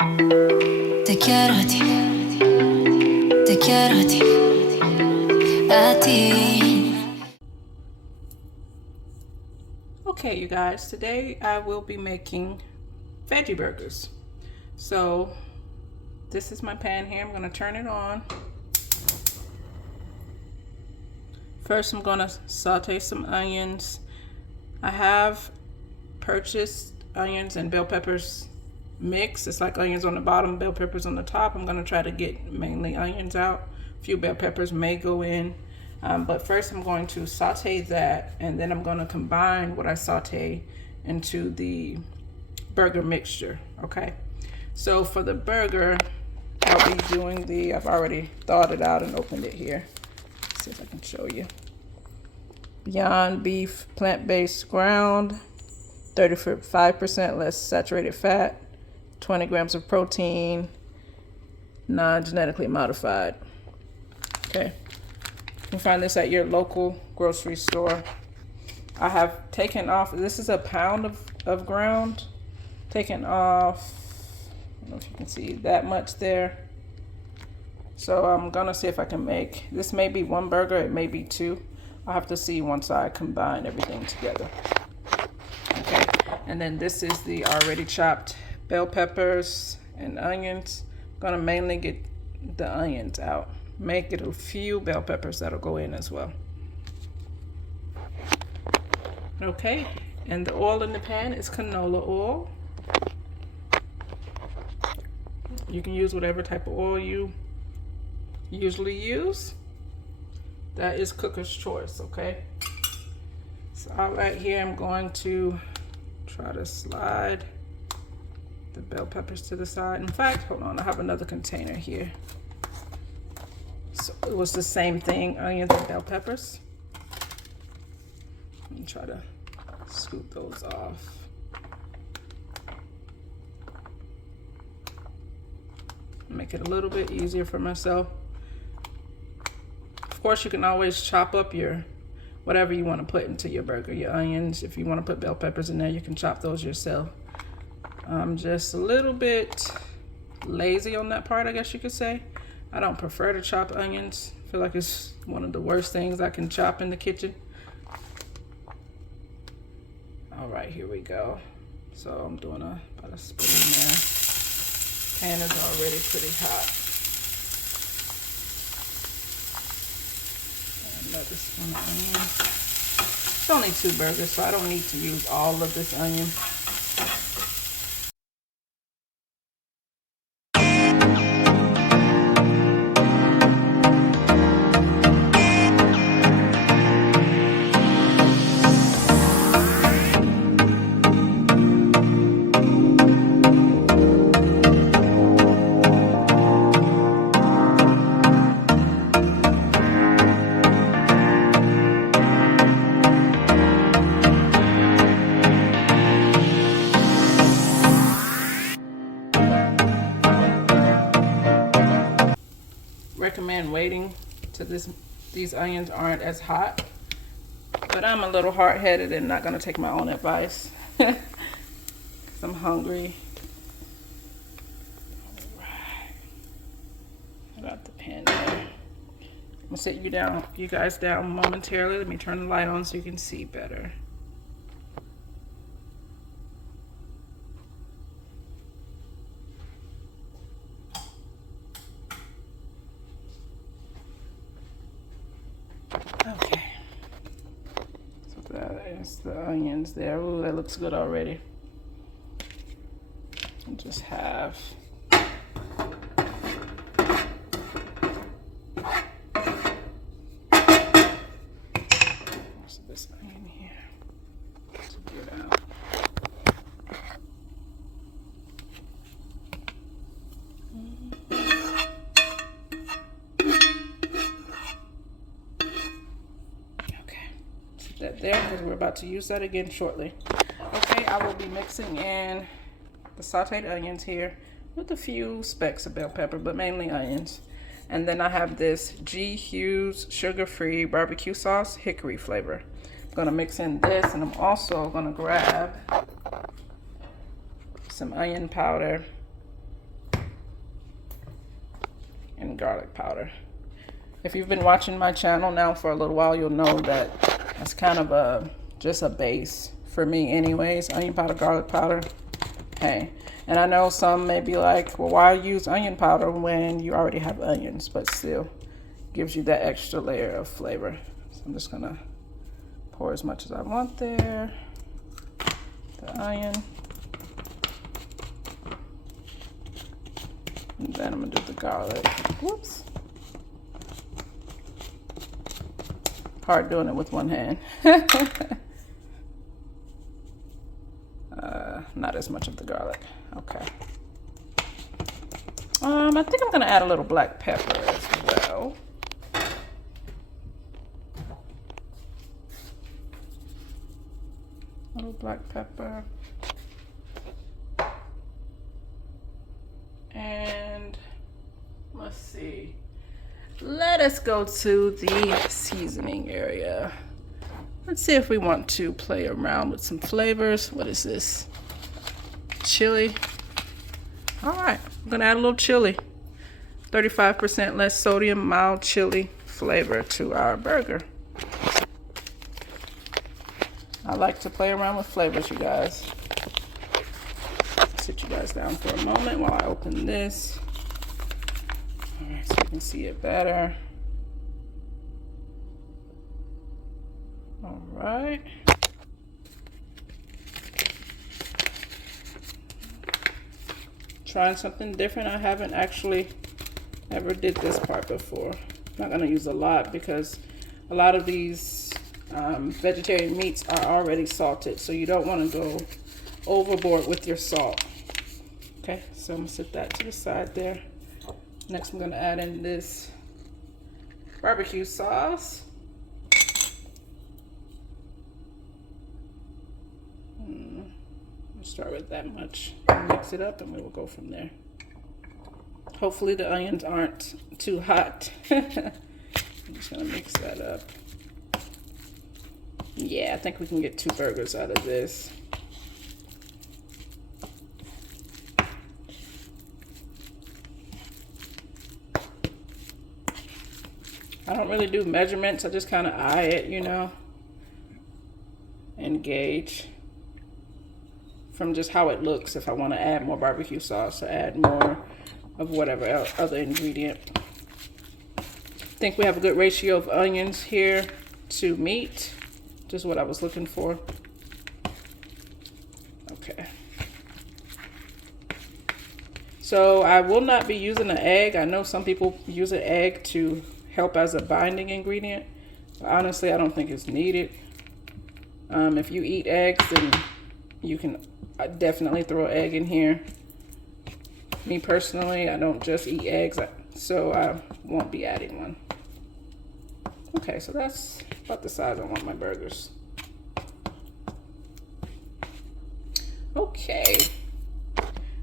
Dichiarati, dichiarati a te. Okay, you guys, today I will be making veggie burgers. So this is my pan here. I'm going to turn it on. First, I'm going to saute some onions. I have purchased onions and bell peppers mix. It's like onions on the bottom, bell peppers on the top. I'm going to try to get mainly onions out. A few bell peppers may go in. But first I'm going to saute that, and then I'm going to combine what I saute into the burger mixture. Okay, so for the burger, I'll be doing I've already thawed it out and opened it here. Let's see if I can show you. Beyond Beef plant-based ground, 35% less saturated fat, 20 grams of protein, non-genetically modified. Okay, you can find this at your local grocery store. I have taken off, this is a pound of ground, taken off, I don't know if you can see that much there. So I'm gonna see if I can make, this may be one burger, it may be two. I'll have to see once I combine everything together. Okay, and then this is the already chopped bell peppers and onions. I'm gonna mainly get the onions out. Make it a few bell peppers that'll go in as well. Okay, and the oil in the pan is canola oil. You can use whatever type of oil you usually use. That is cooker's choice, okay? So all right, here I'm going to try to slide the bell peppers to the side. In fact, hold on, I have another container here. So it was the same thing, onions and bell peppers. Let me try to scoop those off. Make it a little bit easier for myself. Of course, you can always chop up your whatever you want to put into your burger, your onions. If you want to put bell peppers in there, you can chop those yourself. I'm just a little bit lazy on that part, I guess you could say. I don't prefer to chop onions. I feel like it's one of the worst things I can chop in the kitchen. All right, here we go. So I'm doing about a spoon there. Pan is already pretty hot. Another spoon of onion. It's only 2 burgers, so I don't need to use all of this onion. Recommend waiting till these onions aren't as hot, but I'm a little hard-headed and not going to take my own advice because I'm hungry. All right, got the pan there. I'm gonna sit you guys down momentarily. Let me turn the light on so you can see better. Okay, so that is the onions there. Ooh, that looks good already. I'll just have most of this onion here to get out. That there because we're about to use that again shortly. Okay, I will be mixing in the sauteed onions here with a few specks of bell pepper, but mainly onions. And then I have this G. Hughes sugar-free barbecue sauce, hickory flavor. I'm gonna mix in this, and I'm also gonna grab some onion powder and garlic powder. If you've been watching my channel now for a little while, you'll know that that's kind of just a base for me anyways. Onion powder, garlic powder. Hey, and I know some may be like, well, why use onion powder when you already have onions? But still gives you that extra layer of flavor. So I'm just gonna pour as much as I want there. The onion. And then I'm gonna do the garlic. Whoops. Hard doing it with one hand. Not as much of the garlic. Okay. I think I'm gonna add a little black pepper as well. A little black pepper. And let's see. Let us go to the seasoning area. Let's see if we want to play around with some flavors. What is this? Chili. All right, I'm gonna add a little chili. 35% less sodium, mild chili flavor to our burger. I like to play around with flavors, you guys. Sit you guys down for a moment while I open this. All right, so you can see it better. All right. Trying something different. I haven't actually ever did this part before. I'm not gonna use a lot because a lot of these vegetarian meats are already salted, so you don't want to go overboard with your salt. Okay, so I'm gonna set that to the side there. Next, I'm gonna add in this barbecue sauce. We'll start with that much. Mix it up and we will go from there. Hopefully the onions aren't too hot. I'm just gonna mix that up. Yeah, I think we can get 2 burgers out of this. I don't really do measurements. I just kind of eye it, you know, and gauge from just how it looks. If I want to add more barbecue sauce or add more of whatever other ingredient. I think we have a good ratio of onions here to meat. Just what I was looking for. Okay. So I will not be using an egg. I know some people use an egg to help as a binding ingredient. But honestly, I don't think it's needed. If you eat eggs, then you can definitely throw an egg in here. Me personally, I don't just eat eggs, so I won't be adding one. Okay, so that's about the size I want my burgers. Okay,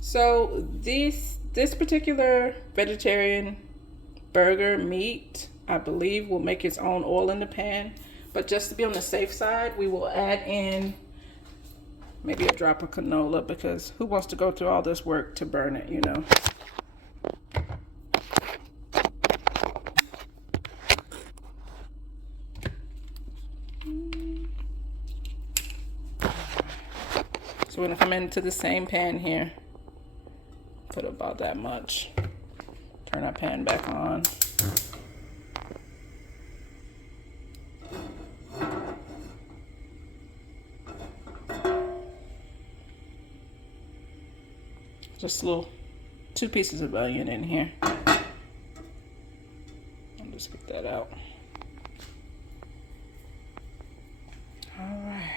so this particular vegetarian burger meat, I believe, will make its own oil in the pan. But just to be on the safe side, we will add in maybe a drop of canola, because who wants to go through all this work to burn it, you know? So we're gonna come into the same pan here. Put about that much. Turn our pan back on. Just a little 2 pieces of onion in here. I'll just get that out. All right.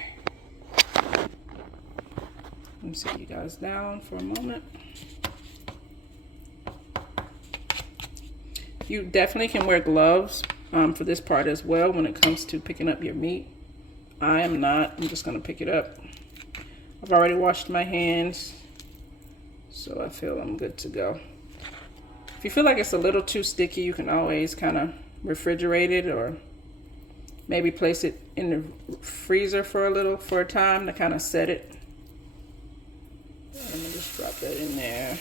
Let me sit you guys down for a moment. You definitely can wear gloves for this part as well when it comes to picking up your meat. I am not. I'm just going to pick it up. I've already washed my hands, so I feel I'm good to go. If you feel like it's a little too sticky, you can always kind of refrigerate it, or maybe place it in the freezer for a time to kind of set it. I'm gonna just drop that in there.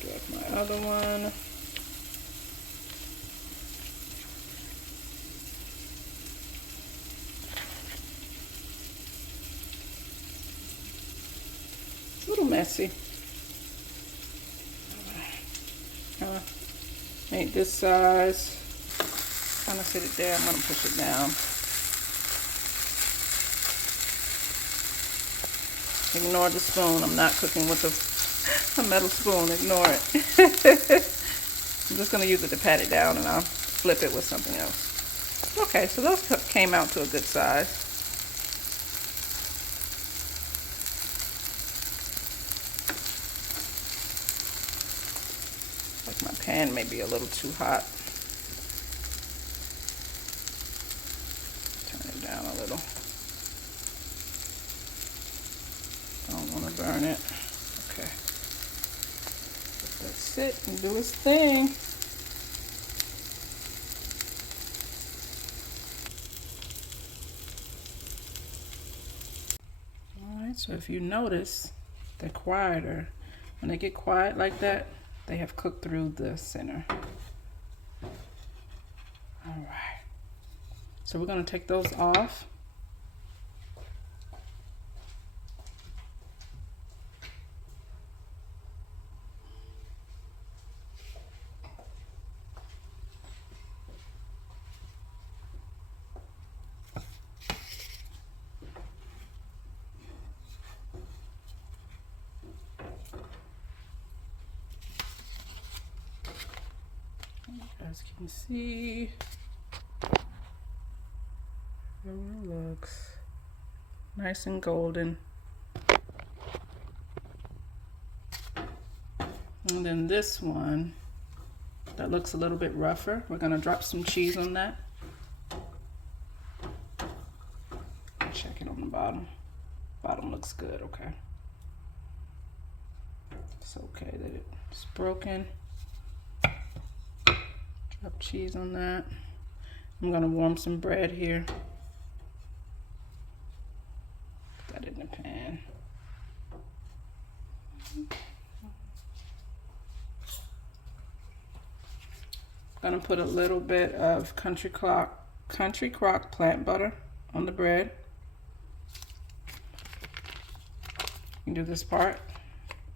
Drop my another one. It's a little messy. Make this size. Kind of sit it there. I'm gonna push it down. Ignore the spoon. I'm not cooking with a metal spoon. Ignore it. I'm just gonna use it to pat it down, and I'll flip it with something else. Okay, so those came out to a good size. Like my pan may be a little too hot. Turn it down a little. Don't want to burn it. Okay. Let that sit and do its thing. Alright, so if you notice, they're quieter. When they get quiet like that, they have cooked through the center. Alright. So we're going to take those off. As you can see, it looks nice and golden. And then this one that looks a little bit rougher, we're going to drop some cheese on that. Check it on the bottom. Bottom looks good, okay. It's okay that it's broken. Drop cheese on that. I'm gonna warm some bread here. Put that in the pan. Gonna put a little bit of Country Crock plant butter on the bread. You can do this part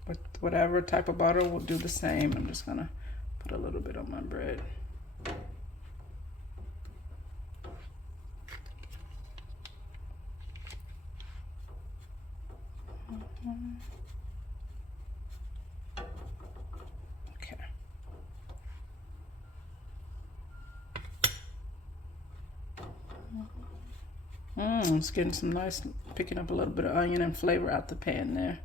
with whatever type of butter. We'll do the same. I'm just gonna put a little bit on my bread. Okay. It's getting some nice, picking up a little bit of onion and flavor out the pan there.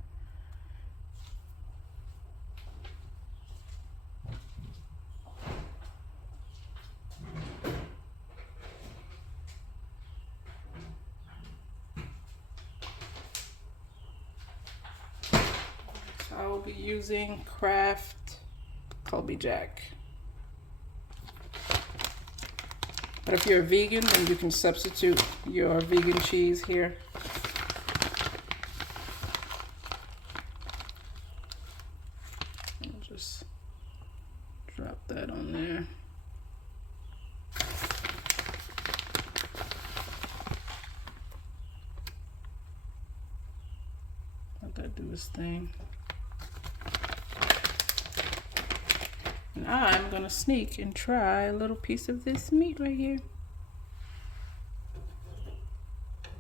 I will be using Kraft Colby Jack. But if you're a vegan, then you can substitute your vegan cheese here. I'll just drop that on there. Let that do its thing. And I'm gonna sneak and try a little piece of this meat right here.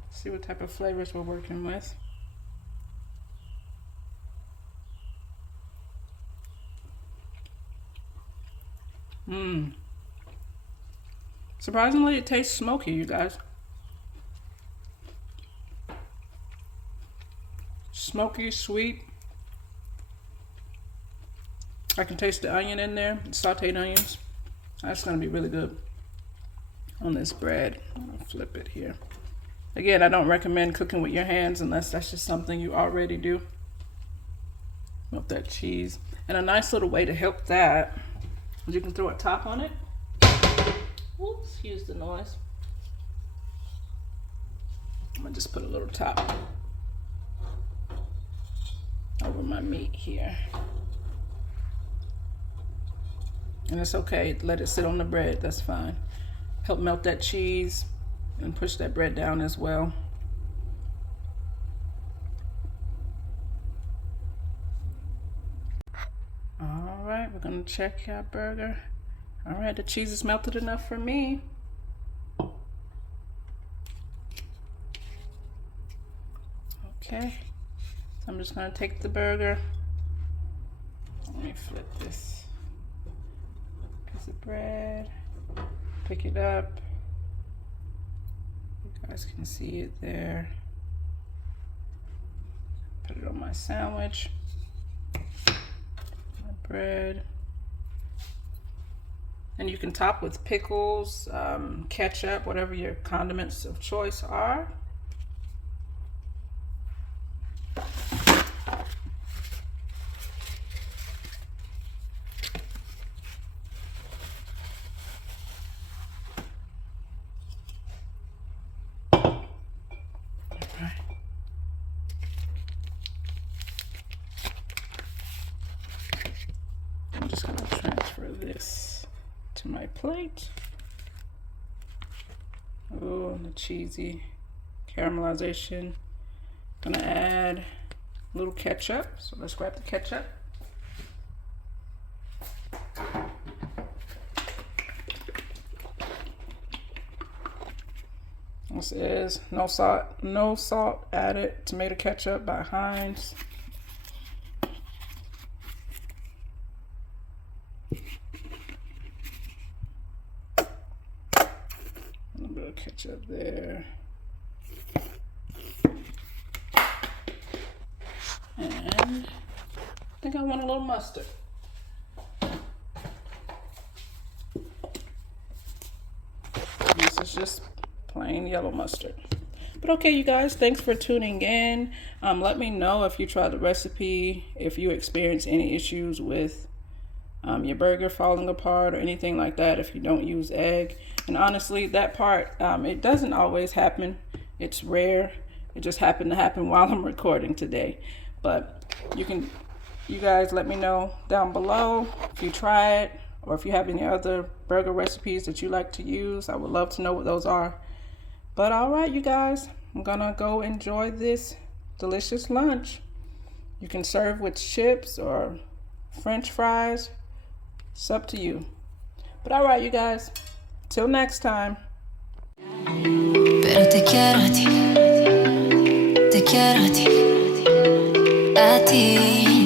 See what type of flavors we're working with. Surprisingly, it tastes smoky, you guys. Smoky, sweet. I can taste the onion in there, sauteed onions. That's gonna be really good on this bread. I'll flip it here. Again, I don't recommend cooking with your hands unless that's just something you already do. Melt that cheese. And a nice little way to help that is you can throw a top on it. Oops, excuse the noise. I'm gonna just put a little top over my meat here. And it's okay, let it sit on the bread, that's fine. Help melt that cheese and push that bread down as well. All right, we're gonna check our burger. All right, the cheese is melted enough for me. Okay, so I'm just gonna take the burger. Let me flip this piece of bread, pick it up. You guys can see it there. Put it on my sandwich, my bread. And you can top with pickles, ketchup, whatever your condiments of choice are. I'm just going to transfer this to my plate. Oh, the cheesy caramelization. Gonna add a little ketchup. So let's grab the ketchup. This is no salt added tomato ketchup by Heinz. A little bit of ketchup there. And I think I want a little mustard. This is just plain yellow mustard. But okay, you guys, thanks for tuning in. Let me know if you tried the recipe, if you experience any issues with your burger falling apart or anything like that if you don't use egg. And honestly, that part, it doesn't always happen. It's rare. It just happened to happen while I'm recording today. But you guys let me know down below if you try it or if you have any other burger recipes that you like to use. I would love to know what those are. But all right, you guys, I'm gonna go enjoy this delicious lunch. You can serve with chips or French fries. It's up to you. But all right, you guys, till next time. Pero te quiero a ti a ti.